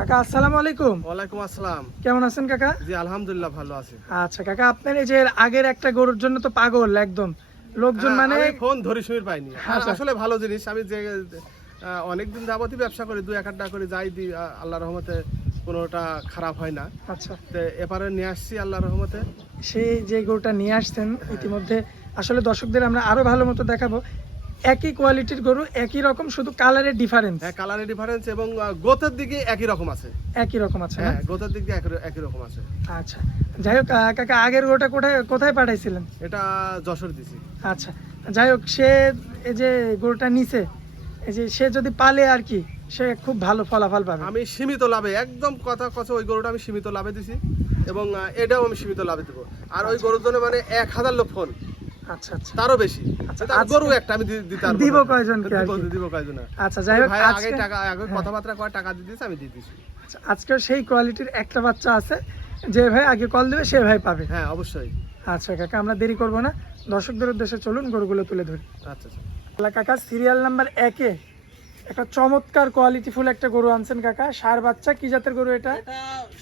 কাকা আসসালামু আলাইকুম। ওয়ালাইকুম আসসালাম। কেমন আছেন কাকা? জি আলহামদুলিল্লাহ ভালো আছি। আচ্ছা কাকা আপনার এই যে আগের একটা গরুর জন্য তো পাগল একদম। লোকজন মানে হ্যাঁ, ফোন ধরি শুয়ে পাইনি আচ্ছা। আসলে ভালো জিনিস আমি যে অনেকদিন যাবতই ব্যবসা করি দুই এক টাকা করে যাই দিই আল্লাহ রহমতে কোনোটা খারাপ হয় না। আচ্ছা। তো এবারে নিয়ে আসছি আল্লাহর রহমতে। সেই যে গরুটা নিয়ে আসছেন ইতিমধ্যে আসলে দর্শকদের আমরা আরও ভালো মতো দেখাবো। একই কোয়ালিটির গরু একই রকম শুধু কালারের ডিফারেন্স হ্যাঁ কালারের ডিফারেন্স এবং গোতের দিকে একই রকম আছে। একই রকম আছে হ্যাঁ গোতের দিকে একই- একই রকম আছে। আচ্ছা। যাই হোক কাকা আগের গরুটা কোথায় কোথায় পাঠাইছিলেন? এটা যশোর দিছি। আচ্ছা। যাই হোক সে এই যে গরুটা নিছে এই যে সে যদি পালে আর কি সে খুব ভালো ফলাফল পাবে। আমি সীমিত লাভে একদম কথা কথা ওই গরুটা আমি সীমিত লাভে দিছি এবং এটাও আমি সীমিত লাভে দেবো। আর ওই গরুর জন্য মানে এক হাজার লোক ফোন। আচ্ছা আচ্ছা। তারও বেশি। আচ্ছা, আজকে- গরু একটা আমি দি- দিব না। দিব- কয়জন? আচ্ছা যাই হোক আগে টাকা আগে হ্যাঁ। কথাবার্তা কয় টাকা দিয়ে দিয়েছে আমি দিয়ে দিয়েছি সেই কোয়ালিটির একটা বাচ্চা আছে। যে ভাই আগে কল দেবে সে ভাই পাবে। হ্যাঁ অবশ্যই। আচ্ছা কাকা আমরা দেরি করব না। দর্শকদের উদ্দেশ্যে চলুন গরুগুলো তুলে ধরি। আচ্ছা আচ্ছা। কাকা সিরিয়াল নাম্বার একে একটা চমৎকার কোয়ালিটিফুল একটা গরু আনছেন কাকা। সার বাচ্চা কি জাতের গরু এটা? এটা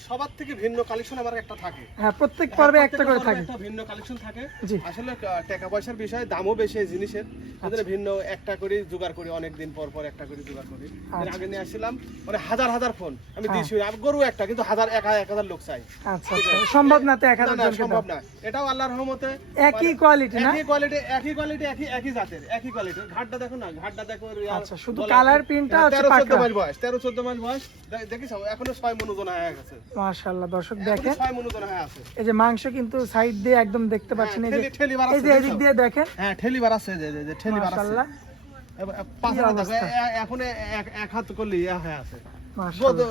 সবার থেকে ভিন্ন কালেকশন আমার একটা থাকে। হ্যাঁ প্রত্যেক পর্বে একটা করে থাকে। একটা ভিন্ন কালেকশন থাকে। জি। আসলে কা- টাকা পয়সার বিষয়ে দামও বেশি এই জিনিসের। এদের ভিন্ন একটা করে জোগাড় করি অনেক দিন পর পর একটা করে জোগাড় করি। এর আচ্ছা। আগে নিয়ে আসছিলাম মানে হাজার হাজার ফোন আমি হ্যাঁ। দিয়েছি আমি গরু একটা কিন্তু হাজার এক এক হাজার লোক চাই আচ্ছা আচ্ছা। সম্ভব না তো এক না, হাজার না, জনকে সম্ভব দাও। না। এটাও আল্লাহর রহমতে একই কোয়ালিটি না? একই কোয়ালিটি একই কোয়ালিটি একই একই জাতের একই কোয়ালিটি ঘাটটা দেখো না ঘাটটা দেখো আর আচ্ছা, শুধু colour print টা হ্যাঁ, হচ্ছে তেরো চোদ্দ মাস বয়স তেরো চোদ্দ মাস বয়স। দেখিস এখনও ছয় মন ওজন হয়ে গেছে। মাশাআল্লাহ দর্শক দেখেন। ছয় মন ওজন হয়ে আছে। এই যে মাংস কিন্তু সাইড দিয়ে একদম দেখতে পাচ্ছেন এই যে এই বাড়াচ্ছে, যে এদিক দিয়ে দেখেন। হ্যাঁ ঠেলি বাড়াচ্ছে যে যে- যে ঠেলি বাড়াচ্ছে মাশাআল্লাহ। এবার পাশে দেখো এখন এক- হাত করলে ইয়া হয়ে আছে। মাশাআল্লাহ।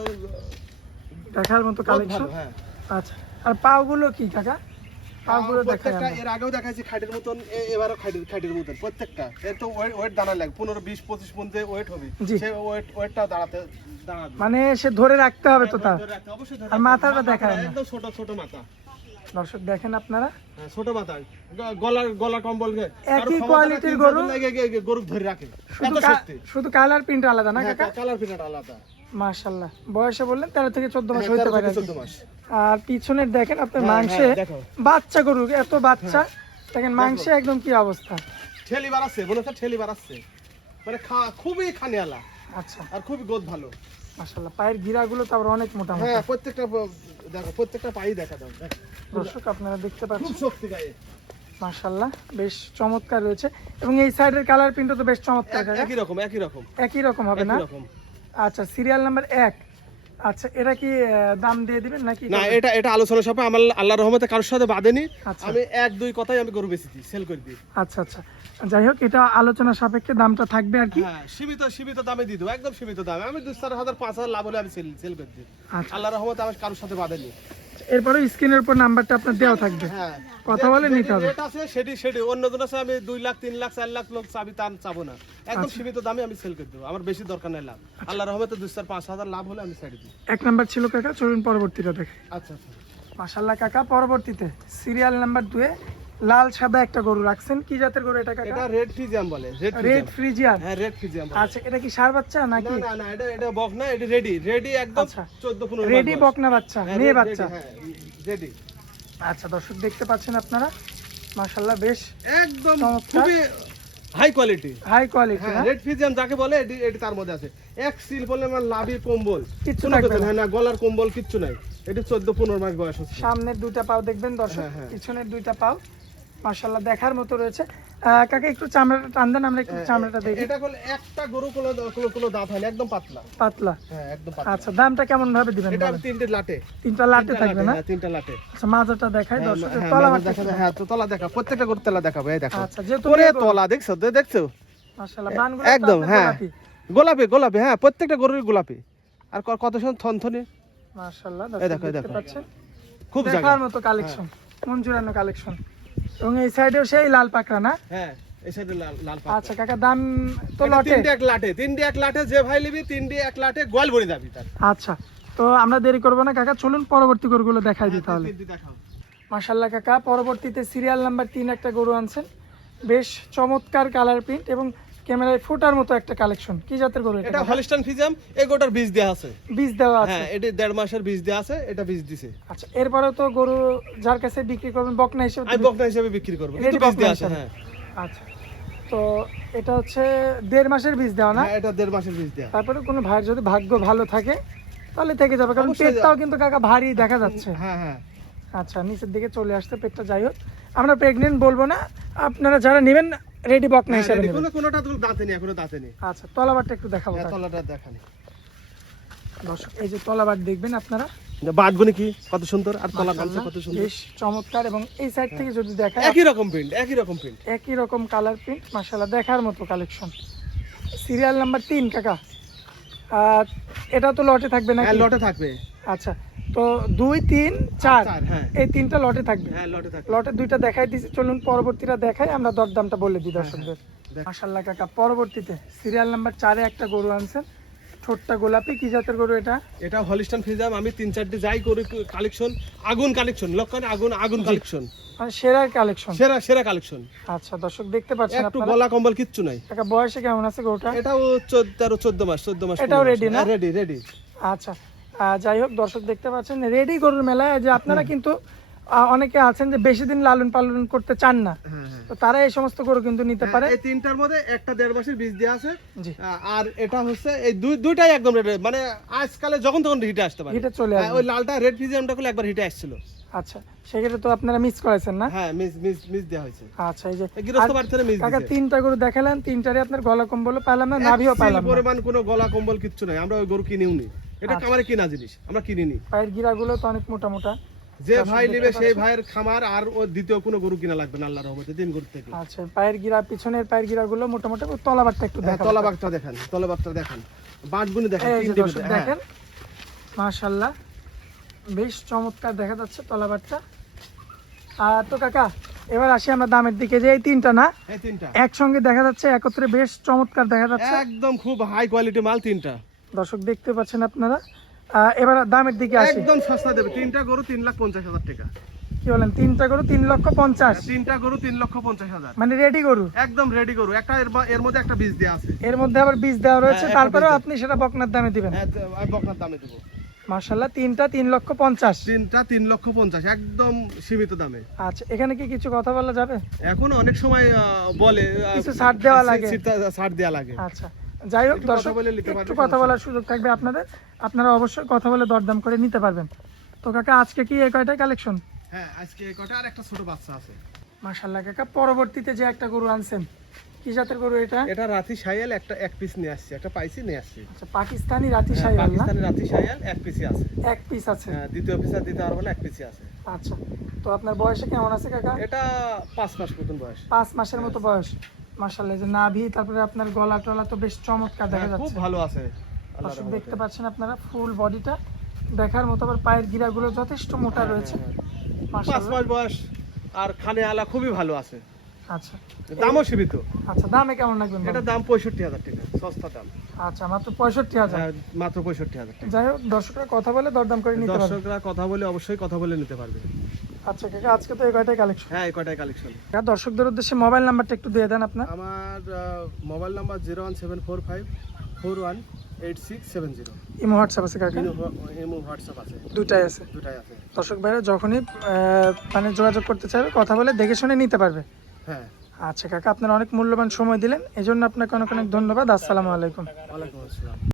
দেখার মতো কালেকশন হ্যাঁ। আচ্ছা আর পাগুলো কি কাকা? প্রত্যেকটা এর আগেও দেখাইছি খাটের মতন এ- এবারও খাটের খাটের মতন প্রত্যেকটা। এর তো ওয়েট দাঁড়া লাগে পনেরো বিশ পঁচিশ পর্যন্ত ওয়েট হবে। ওয়েট দাঁড়াতে মানে সে ধরে রাখতে হবে তো তার। আর। মাথাটা না। একদম ছোট ছোট মাথা। দর্শক দেখেন আপনারা। হ্যাঁ, ছোট মাথা। গলার গলা কম্বল একই কোয়ালিটির গরু। গরু ধরে রাখে। শুধু কালার প্রিন্ট আলাদা না কাকা? কালার প্রিন্ট আলাদা। মাশাআল্লাহ। বয়সে বললেন তেরো থেকে চোদ্দ মাস হ্যাঁ, হইতে পারে আর পিছনের দেখেন আপনার হ্যাঁ, মাংসে হ্যাঁ, বাচ্চা গরু এত বাচ্চা। দেখেন মাংসে একদম কি অবস্থা? ঠেলি বাড়াচ্ছে মনে ঠেলি বাড়াচ্ছে। মানে খুবই খানিয়ালা। আচ্ছা। আর খুবই গোদ ভালো। মাশাআল্লাহ পায়ের গিরাগুলো তো আবার অনেক মোটা মোটা হ্যাঁ প্রত্যেকটা দেখো প্রত্যেকটা পাই দেখা দাও দর্শক আপনারা দেখতে খুব পাচ্ছেন। শক্তি গায়ে। মাশাআল্লাহ বেশ চমৎকার রয়েছে। এবং এই সাইডের কালার প্রিন্টও তো বেশ চমৎকার একই রকম একই রকম। একই রকম হবে না? একই রকম। আচ্ছা সিরিয়াল নাম্বার এক। আচ্ছা এটা কি দাম দিয়ে দিবেন নাকি না এটা এটা আলোচনা সভা আমার আল্লাহর রহমতে কারোর সাথে বাঁধেনি। আচ্ছা। আমি এক দুই কথাই আমি গরু বেশি দিই সেল করে দিই আচ্ছা আচ্ছা। যাই হোক এটা আলোচনা সাপেক্ষে দামটা থাকবে আর কি। হ্যাঁ সীমিত সীমিত দামে দিয়ে দেবো একদম সীমিত দামে। আমি দু চার হাজার পাঁচ হাজার লাভ হলে আমি সেল সেল করে দিই আচ্ছা। আল্লাহর রহমতে আমার কারোর সাথে বাঁধেনি। এরপরে স্ক্রিনের উপর নাম্বারটা আপনার দেওয়া থাকবে। হ্যাঁ। কথা বলে নিতে হবে। রেট আছে সেটি সেটি। অন্য জন আছে আমি দুই লাখ তিন লাখ চার লাখ লোক চাবি তান চাবো না। একদম সীমিত দামে আমি সেল করে দেবো। আমার বেশি দরকার নেই লাভ। আল্লাহর রহমতে দুই চার পাঁচ হাজার লাভ হলে আমি ছেড়ে দিই এক নাম্বার ছিল কাকা চলুন পরবর্তীটা দেখে। আচ্ছা আচ্ছা। মাশাআল্লাহ কাকা পরবর্তীতে। সিরিয়াল নাম্বার দুয়ে লাল সাদা একটা গরু রাখছেন। কি জাতের গরু এটা কাকা? এটা রেড ফিজিয়াম বলে রেড ফ্রিজিয়ান হ্যাঁ রেড ফিজিয়াম আচ্ছা এটা কি সার বাচ্চা নাকি? না না না এটা এটা বক না এটা রেডি রেডি একদম আচ্ছা। 14 15 রেডি বকনা বাচ্চা মেয়ে বাচ্চা? রেডি আচ্ছা দর্শক দেখতে পাচ্ছেন আপনারা? মাশাল্লাহ বেশ একদম খুবই হাই কোয়ালিটি হাই কোয়ালিটি হ্যাঁ রেড ফিজিয়াম যাকে বলে এটি এটি তার মধ্যে আছে। এক সিল বলে আমার লাভি কম্বল। কথা না। হয় না গলার কম্বল কিচ্ছু নাই। এটি 14 15 মাস বয়স হচ্ছে। সামনের দুইটা পাও দেখবেন দর্শক। হ্যাঁ, হ্যাঁ। পিছনের দুইটা পাও। মাশাল্লাহ দেখার মতো রয়েছে। কাকা একটু চামড়াটা টান দেন আমরা একটু চামড়াটা দেখি। এটা করলে একটা গরু কোনো কোনো কোনো দাঁত হয় একদম পাতলা। পাতলা। হ্যাঁ একদম পাতলা। আচ্ছা দামটা কেমন ভাবে দিবেন এটা? তিনটে লাটে। তিনটা লাটে থাকবে না? হ্যাঁ, তিনটা লাটে। আচ্ছা মাজাটা দেখাই হ্যাঁ, দর্শক হ্যাঁ, তলা দেখাবে, হ্যাঁ তো তলা দেখা প্রত্যেকটা গরু তলা দেখাবো এই দেখো। আচ্ছা যেহেতু ওরে মেয়ে তলা দেখছ? তো দেখছ? মাশাআল্লাহ বানগুলো একদম, হ্যাঁ। গোলাপি। গোলাপি হ্যাঁ প্রত্যেকটা গরুর গোলাপি। আর কত সুন্দর থনথনি। মাশাআল্লাহ দেখো, দেখো। খুব দেখার মতো কালেকশন জুড়ানো কালেকশন। এবং এই সাইডেও সেই লাল পাকড়া না? হ্যাঁ এই সাইডে লাল লাল। আচ্ছা কাকা দাম তো লটে। তিনটে এক লাটে তিনটে এক লাটে যে ভাই নিবি তিনটে এক লাটে গোয়াল ভরে যাবি তার। আচ্ছা তো আমরা দেরি করব না কাকা চলুন পরবর্তী গরুগুলো দেখাই দিই তাহলে। মাশাল্লাহ কাকা পরবর্তীতে সিরিয়াল নাম্বার তিন একটা গরু আনছেন। বেশ চমৎকার কালার প্রিন্ট এবং ক্যামেরায় ফোটার মতো একটা কালেকশন। কি জাতের গরু এটা? হলিস্টান ফিজাম এই গোটার বীজ দেওয়া আছে। বীজ দেওয়া আছে? হ্যাঁ এটা দেড় মাসের বীজ দেওয়া আছে এটা বীজ দিছে। আচ্ছা এরপরেও তো গরু যার কাছে বিক্রি করবেন বকনা হিসেবে আমি বকনা হিসেবে বিক্রি করব। কিন্তু বীজ দেওয়া আছে হ্যাঁ। আচ্ছা তো এটা হচ্ছে দেড় মাসের বীজ দেওয়া না? হ্যাঁ এটা দেড় মাসের বীজ দেওয়া তারপরে কোনো ভাইয়ের যদি ভাগ্য ভালো থাকে তাহলে থেকে যাবে কারণ পেটটাও কিন্তু কাকা ভারী দেখা যাচ্ছে। হ্যাঁ হ্যাঁ। আচ্ছা নিচের দিকে চলে আসতে পেটটা যাই হোক। আমরা প্রেগনেন্ট বলব না আপনারা যারা নেবেন রেডি বকনা হ্যাঁ, হিসেবে নেবেন। কোনো কোনোটা তো দাঁতে নেই এখনও দাঁতে নেই। আচ্ছা তলাবারটা একটু দেখাবো হ্যাঁ, তলাটা দেখানি। দর্শক এই যে তলাবার দেখবেন আপনারা। কি? কত সুন্দর আর তলা কত সুন্দর। বেশ চমৎকার এবং এই সাইড থেকে যদি দেখা একই রকম প্রিন্ট একই রকম প্রিন্ট একই রকম কালার প্রিন্ট মাশাআল্লাহ দেখার মতো কালেকশন সিরিয়াল নাম্বার তিন কাকা। আর এটা তো লটে থাকবে না হ্যাঁ লটে থাকবে। আচ্ছা তো দুই তিন চার। হ্যাঁ। এই তিনটা লটে থাকবে? হ্যাঁ লটে দুইটা দেখাই দিছি চলুন পরবর্তীটা দেখাই আমরা দরদামটা বলে দিই দর্শকদের। দেখ। মাশাল্লাহ কাকা পরবর্তীতে সিরিয়াল নাম্বার চারে একটা গরু আনছেন ঠোঁটটা গোলাপি কি জাতের গরু এটা? এটা হলিস্টান আমি তিন চারটে যাই করি কালেকশন আগুন কালেকশন লক্ষণ আগুন আগুন কালেকশন। মানে সেরা কালেকশন। সেরা সেরা কালেকশন। আচ্ছা দর্শক দেখতে পাচ্ছেন একটু গলা কম্বল কিচ্ছু নাই। কাকা বয়সে কেমন আছে গরুটা? এটাও চোদ্দ তেরো চোদ্দ মাস চোদ্দ মাস এটাও ready না? রেডি রেডি আচ্ছা যাই হোক দর্শক দেখতে পাচ্ছেন রেডি গরুর মেলায়। যে আপনারা কিন্তু অনেকে আছেন যে বেশি দিন লালন পালন করতে চান না। হ্যাঁ হ্যাঁ। তো তারা এই সমস্ত গরু কিন্তু নিতে পারে। এই তিনটার মধ্যে একটা দেড় মাসের বীজ দেওয়া আছে। জি। আর এটা হচ্ছে এই দুই দুইটাই একদম রেড। মানে আজকালে যখন তখন হিটে আসতে পারে। হিটে চলে হ্যাঁ, আসবে। ওই লালটা রেড ফিজিয়ামটা করলে একবার হিটে আসছিল। আচ্ছা সেক্ষেত্রে তো আপনারা মিস করেছেন না? হ্যাঁ মিস মিস মিস দেওয়া হয়েছে। আচ্ছা এই যে গৃহস্থ বাড়ি থেকে মিস কাকা তিনটা গরু দেখালেন তিনটারে আপনার গলা কম্বল পেলাম না নাভিও পেলাম না। পরিমাণ কোনো গলা কম্বল কিচ্ছু নাই। আমরা ওই গরু কিনেও নি। এটা আচ্ছা। খামারে কিনা জিনিস আমরা কিনিনি। পায়ের গিরাগুলো তো অনেক মোটা মোটা যে ভাই নেবে সেই ভাইয়ের খামার আর ও দ্বিতীয় কোনো গরু কিনা লাগবে না আল্লাহর রহমতে তিন গরু থেকে। আচ্ছা পায়ের গিরা পিছনের পায়ের গিরাগুলো মোটামুটি তলাবারটা একটু হ্যাঁ, দেখেন তলাবাগটা দেখেন। বাঁটগুনি দেখেন দর্শক ভিতরে, হ্যাঁ। দেখেন। মাশাল্লাহ বেশ চমৎকার দেখা যাচ্ছে তলাবারটা। আর তো কাকা এবার আসি আমরা দামের দিকে যে এই তিনটা না? এই তিনটা। একসঙ্গে দেখা যাচ্ছে একত্রে বেশ চমৎকার দেখা যাচ্ছে। একদম খুব হাই কোয়ালিটি মাল তিনটা। দর্শক দেখতে পাচ্ছেন আপনারা। এবার দামের দিকে আসি। একদম সস্তা দেবে। তিনটা গরু তিন লাখ পঞ্চাশ হাজার টাকা। কি বলেন তিনটা গরু তিন লক্ষ পঞ্চাশ? তিনটা গরু তিন লক্ষ পঞ্চাশ হাজার। মানে রেডি গরু? একদম রেডি গরু। একটা এর মধ্যে একটা বীজ দেওয়া আছে। এর মধ্যে আবার বীজ দেওয়া রয়েছে। হ্যাঁ, তারপরেও আপনি সেটা বকনার দামে দিবেন। হ্যাঁ বকনার দামে দেবো। তিনটা তিন লক্ষ পঞ্চাশ। তিনটা তিন লক্ষ পঞ্চাশ একদম সীমিত দামে। আচ্ছা এখানে কি কিছু কথা বলা যাবে? এখন অনেক সময় বলে কিছু ছাড় দেওয়া লাগে। ছাড় দেওয়া লাগে। আচ্ছা। যাই হোক দর্শক বলে একটু কথা বলার সুযোগ থাকবে আপনাদের। আপনারা অবশ্যই কথা বলে দরদাম করে নিতে পারবেন। তো কাকা আজকে কি এই কয়টাই কালেকশন হ্যাঁ আজকে এই কটা আর একটা ছোট বাচ্চা আছে। কাকা পরবর্তীতে যে একটা গরু আনছেন কি জাতের গরু এটা? এটা রাতি একটা এক পিস নিয়ে আসছে একটা পাইসি নিয়ে আসছে। আচ্ছা পাকিস্তানি রাতি হ্যাঁ, না? পাকিস্তানি রাতি সাইয়াল এক পিসি আছে। এক পিস আছে। হ্যাঁ, দ্বিতীয় পিস আর দিতে পারব না এক পিসি আছে। আচ্ছা তো আপনার বয়সে কেমন আছে কাকা? এটা পাঁচ মাস মতন বয়স। পাঁচ মাসের মতো বয়স। মার্শাল্লাহ যে নাভি তারপরে আপনার গলা টলা তো বেশ চমৎকার দেখা হ্যাঁ, খুব ভালো আছে। দর্শক দেখতে পাচ্ছেন আপনারা ফুল বডিটা। দেখার মতো আবার পায়ের গিরাগুলো যথেষ্ট মোটা হ্যাঁ, রয়েছে। হ্যাঁ। পাঁচ মাস বয়স আর খানে আলা খুবই ভালো আছে। আচ্ছা। দামও সীমিত। আচ্ছা দামে কেমন লাগবে এটা দাম পঁয়ষট্টি হাজার টাকা সস্তা দাম। আচ্ছা মাত্র পঁয়ষট্টি হাজার। মাত্র পঁয়ষট্টি হাজার টাকা। যাই হোক দর্শকরা কথা বলে দরদাম করে নিতে দর্শকরা কথা বলে অবশ্যই কথা বলে নিতে পারবে। আচ্ছা কাকা আজকে তো এই কয়টাই কালেকশন হ্যাঁ এই কটাই কালেকশন দর্শকদের উদ্দেশ্যে মোবাইল নাম্বারটা একটু দিয়ে দেন আপনার। আমার mobile number zero one seven four five four one eight six seven zero imo WhatsApp আছে কাকা এমও হোয়াটসঅ্যাপ আছে। দুটাই আছে। দুটাই আছে। দর্শক ভাইরা যখনই মানে যোগাযোগ করতে চাইবে কথা বলে দেখে শুনে নিতে পারবে। হ্যাঁ। আচ্ছা কাকা আপনার অনেক মূল্যবান সময় দিলেন। এই জন্য আপনাকে অনেক অনেক ধন্যবাদ। আসসালামু আলাইকুম। ওয়ালাইকুম আসসালাম।